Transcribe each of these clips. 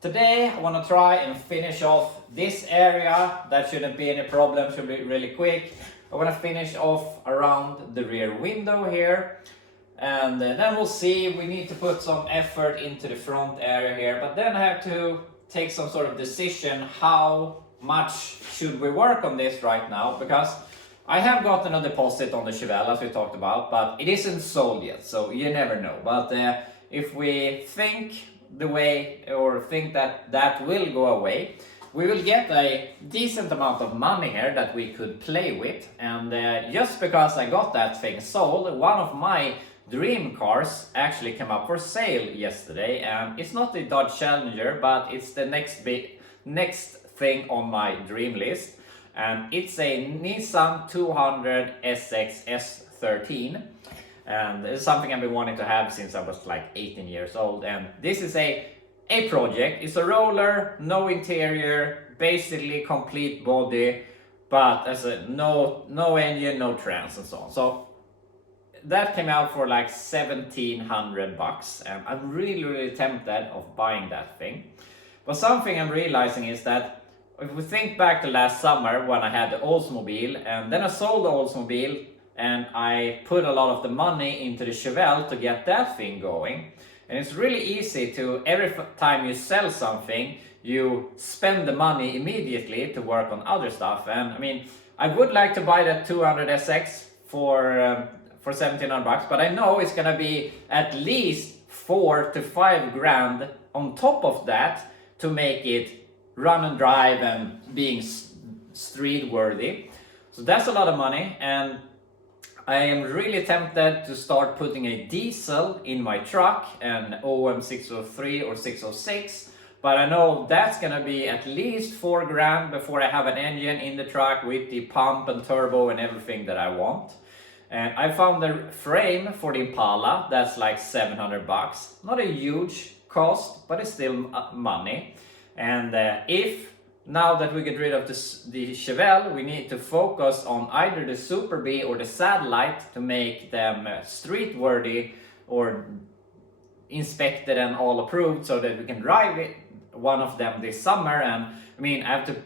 Today I want to try and finish off this area. That shouldn't be any problem, should be really quick. I want to finish off around the rear window here. And then we'll see, we need to put some effort into the front area here. But then I have to take some sort of decision, how much should we work on this right now? Because I have gotten a deposit on the Chevelle as we talked about, but it isn't sold yet, so you never know. But if we think the way, or think that that will go away, we will get a decent amount of money here that we could play with. And just because I got that thing sold, one of my dream cars actually came up for sale yesterday, and it's not the Dodge Challenger, but it's the next thing on my dream list, and it's a Nissan 200 SX S13, and it's something I've been wanting to have since I was like 18 years old. And this is a project. It's a roller, no interior, basically complete body, but as a no engine, no trans and so on. So that came out for like $1,700, and I'm really tempted of buying that thing. But something I'm realizing is that if we think back to last summer when I had the Oldsmobile, and then I sold the Oldsmobile and I put a lot of the money into the Chevelle to get that thing going. And it's really easy to, every time you sell something, you spend the money immediately to work on other stuff. And I mean, I would like to buy that 200 SX for $1,700, but I know it's gonna be at least 4 to 5 grand on top of that to make it run and drive and being street worthy. So that's a lot of money, and I am really tempted to start putting a diesel in my truck, an OM 603 or 606, but I know that's gonna be at least 4 grand before I have an engine in the truck with the pump and turbo and everything that I want. And I found the frame for the Impala, that's like $700. Not a huge cost, but it's still money. And if now that we get rid of the Chevelle, we need to focus on either the Super B or the Satellite to make them street worthy or inspected and all approved, so that we can drive it, one of them this summer. And I mean, I have to,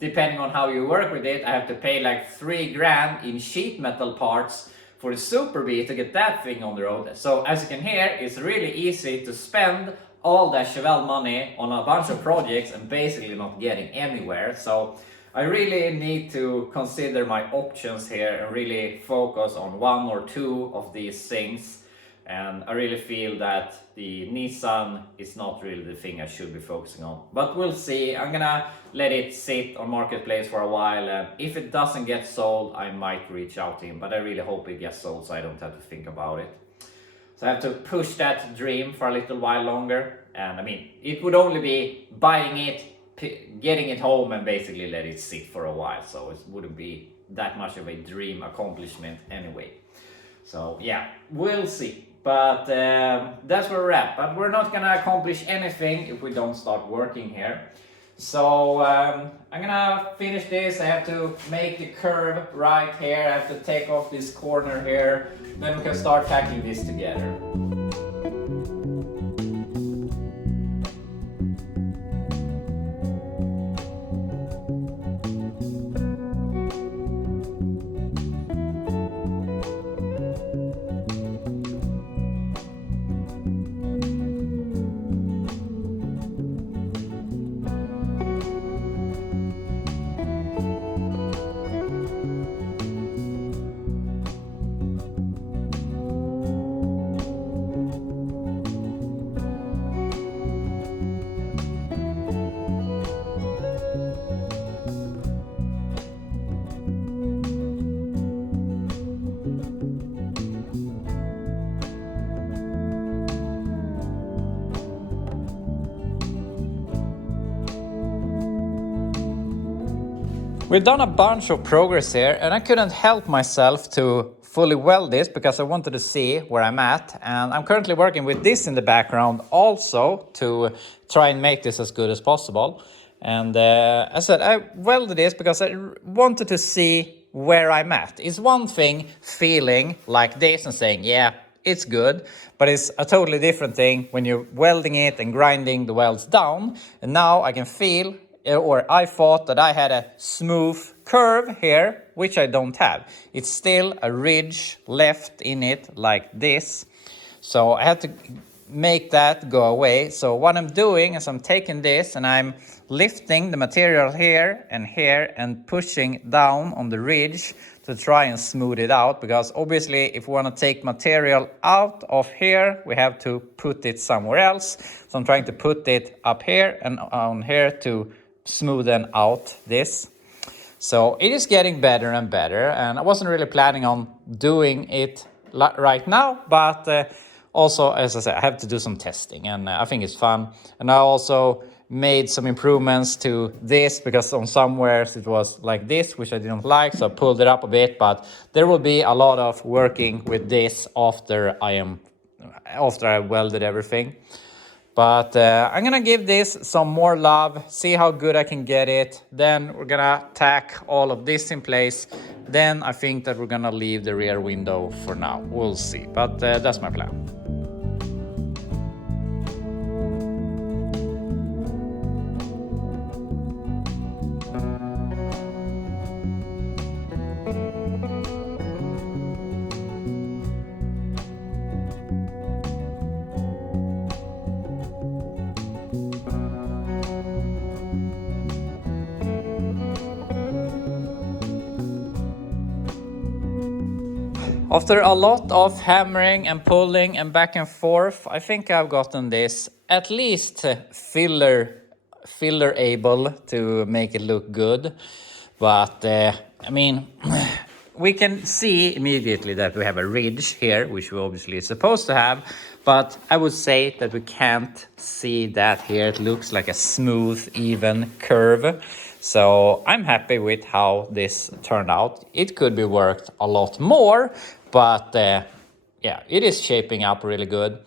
depending on how you work with it, I have to pay like 3 grand in sheet metal parts for the Super B to get that thing on the road. So as you can hear, it's really easy to spend all that Chevelle money on a bunch of projects and basically not getting anywhere. So I really need to consider my options here and really focus on 1 or 2 of these things. And I really feel that the Nissan is not really the thing I should be focusing on. But we'll see. I'm gonna let it sit on marketplace for a while, and if it doesn't get sold, I might reach out to him. But I really hope it gets sold so I don't have to think about it. So I have to push that dream for a little while longer. And I mean, it would only be buying it, getting it home, and basically let it sit for a while. So it wouldn't be that much of a dream accomplishment anyway. So yeah, we'll see. But that's where we're at. But we're not gonna accomplish anything if we don't start working here. So I'm gonna finish this. I have to make the curve right here. I have to take off this corner here. Then we can start tacking this together. We've done a bunch of progress here, and I couldn't help myself to fully weld this because I wanted to see where I'm at. And I'm currently working with this in the background also to try and make this as good as possible. And as I said, I welded this because I wanted to see where I'm at. It's one thing feeling like this and saying, yeah, it's good, but it's a totally different thing when you're welding it and grinding the welds down. And now I can feel, or I thought that I had a smooth curve here, which I don't have. It's still a ridge left in it like this. So I have to make that go away. So what I'm doing is I'm taking this and I'm lifting the material here and pushing down on the ridge to try and smooth it out, because obviously if we want to take material out of here, we have to put it somewhere else. So I'm trying to put it up here and on here to smoothen out this. So it is getting better and better, and I wasn't really planning on doing it right now, but also, as I said, I have to do some testing, and I think it's fun. And I also made some improvements to this, because on somewhere it was like this, which I didn't like, so I pulled it up a bit. But there will be a lot of working with this after I welded everything. But I'm gonna give this some more love, see how good I can get it. Then we're gonna tack all of this in place. Then I think that we're gonna leave the rear window for now. We'll see, but that's my plan. After a lot of hammering and pulling and back and forth, I think I've gotten this at least filler able to make it look good. But I mean, we can see immediately that we have a ridge here, which we obviously is supposed to have. But I would say that we can't see that here. It looks like a smooth, even curve. So I'm happy with how this turned out. It could be worked a lot more, but yeah, it is shaping up really good.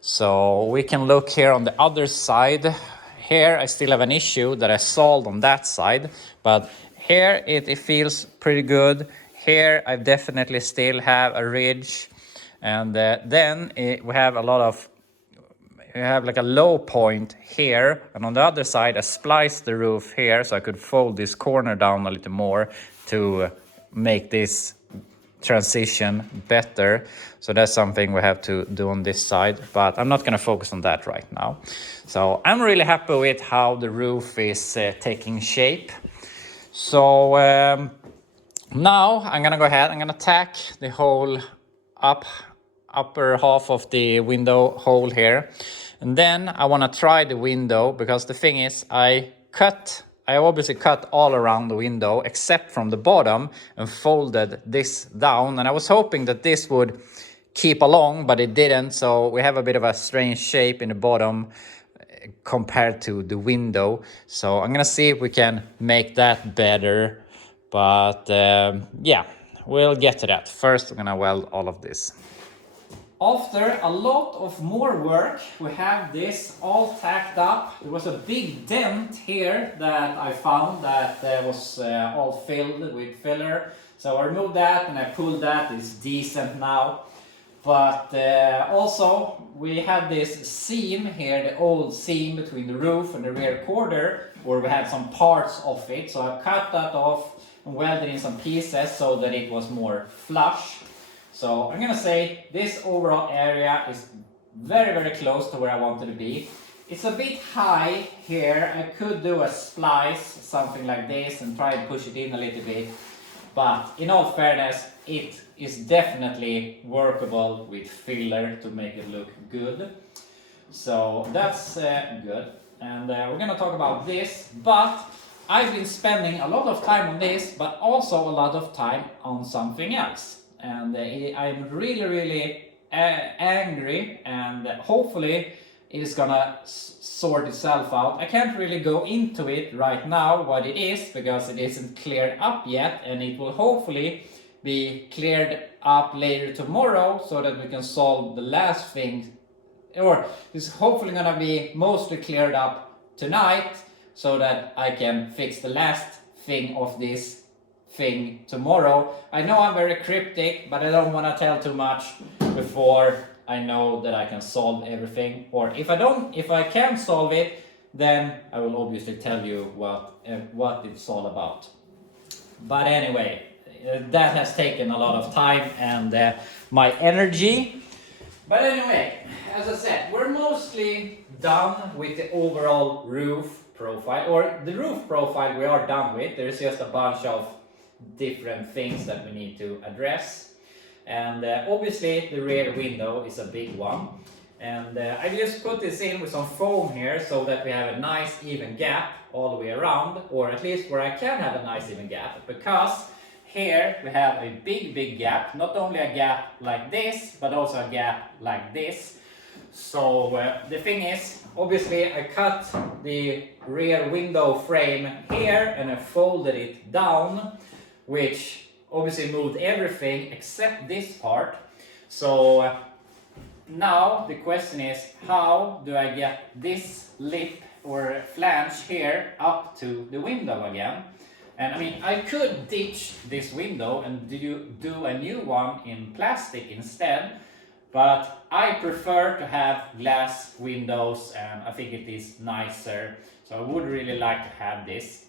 So we can look here on the other side. Here I still have an issue that I solved on that side, but here it feels pretty good. Here I definitely still have a ridge, and then we have like a low point here, and on the other side I spliced the roof here so I could fold this corner down a little more to make this transition better. So that's something we have to do on this side, but I'm not going to focus on that right now. So I'm really happy with how the roof is taking shape. So now I'm going to go ahead, I'm going to tack the whole upper half of the window hole here. And then I want to try the window, because the thing is I obviously cut all around the window except from the bottom and folded this down. And I was hoping that this would keep along, but it didn't. So we have a bit of a strange shape in the bottom compared to the window. So I'm going to see if we can make that better. But yeah, we'll get to that. First, we're going to weld all of this. After a lot of more work, we have this all tacked up. There was a big dent here that I found that was all filled with filler. So I removed that and I pulled that. It's decent now. But also we had this seam here, the old seam between the roof and the rear quarter, where we had some parts of it. So I cut that off and welded in some pieces so that it was more flush. So I'm gonna say this overall area is very, very close to where I wanted to be. It's a bit high here. I could do a splice, something like this, and try and push it in a little bit. But in all fairness, it is definitely workable with filler to make it look good. So that's good. And we're gonna talk about this, but I've been spending a lot of time on this, but also a lot of time on something else. And I'm really angry, and hopefully it is gonna sort itself out. I can't really go into it right now what it is, because it isn't cleared up yet, and it will hopefully be cleared up later tomorrow so that we can solve the last thing, or it's hopefully gonna be mostly cleared up tonight so that I can fix the last thing of this thing tomorrow. I know I'm very cryptic, but I don't want to tell too much before I know that I can solve everything. Or if I can't solve it, then I will obviously tell you what it's all about. But anyway, that has taken a lot of time and my energy. But anyway, as I said, we're mostly done with the overall roof profile, or the roof profile we are done with. There's just a bunch of different things that we need to address. And obviously the rear window is a big one. And I just put this in with some foam here so that we have a nice even gap all the way around, or at least where I can have a nice even gap, because here we have a big gap, not only a gap like this, but also a gap like this. So the thing is, obviously I cut the rear window frame here and I folded it down, which obviously moved everything except this part. So now the question is, how do I get this lip or flange here up to the window again? And I mean, I could ditch this window and do a new one in plastic instead, but I prefer to have glass windows and I think it is nicer. So I would really like to have this.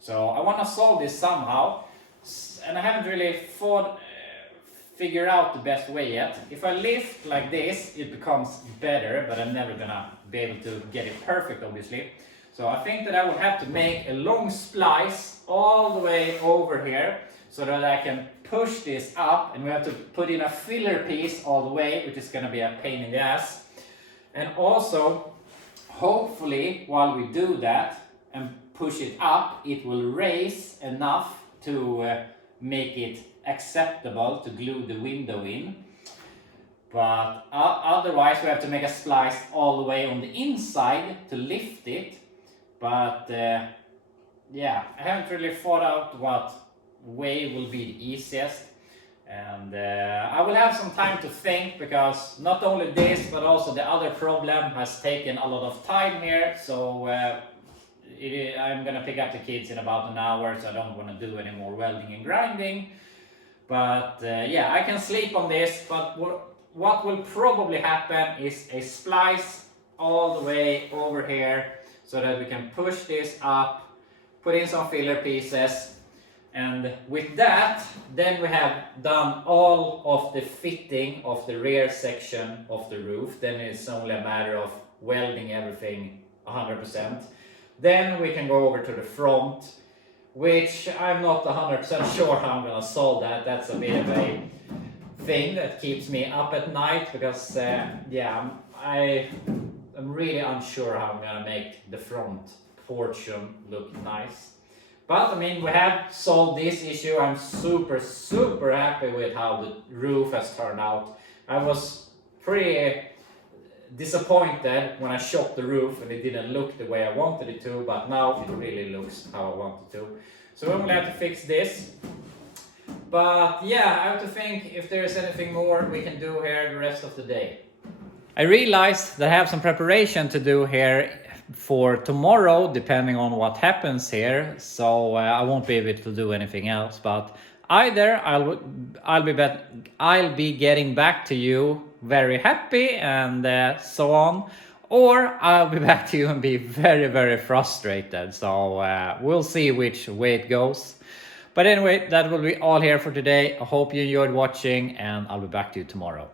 So I want to solve this somehow, and I haven't really figure out the best way yet. If I lift like this, it becomes better, but I'm never gonna be able to get it perfect, obviously. So I think that I will have to make a long splice all the way over here so that I can push this up, and we have to put in a filler piece all the way, which is gonna be a pain in the ass. And also, hopefully, while we do that and push it up, it will raise enough to make it acceptable to glue the window in. But otherwise we have to make a splice all the way on the inside to lift it. But yeah, I haven't really thought out what way will be the easiest. And I will have some time to think, because not only this but also the other problem has taken a lot of time here. So I'm gonna pick up the kids in about an hour, so I don't want to do any more welding and grinding. But yeah, I can sleep on this, but what will probably happen is a splice all the way over here so that we can push this up, put in some filler pieces, and with that, then we have done all of the fitting of the rear section of the roof. Then it's only a matter of welding everything 100%. Then we can go over to the front, which I'm not 100% sure how I'm gonna solve that. That's a bit of a thing that keeps me up at night, because yeah, I'm really unsure how I'm gonna make the front portion look nice. But I mean, we have solved this issue. I'm super happy with how the roof has turned out. I was pretty disappointed when I shot the roof and it didn't look the way I wanted it to, but now it really looks how I want it to. So I'm gonna have to fix this. But yeah, I have to think if there's anything more we can do here the rest of the day. I realized that I have some preparation to do here for tomorrow, depending on what happens here. So I won't be able to do anything else, but either I'll be getting back to you very happy and so on, or I'll be back to you and be very frustrated. So we'll see which way it goes. But anyway, that will be all here for today. I hope you enjoyed watching, and I'll be back to you tomorrow.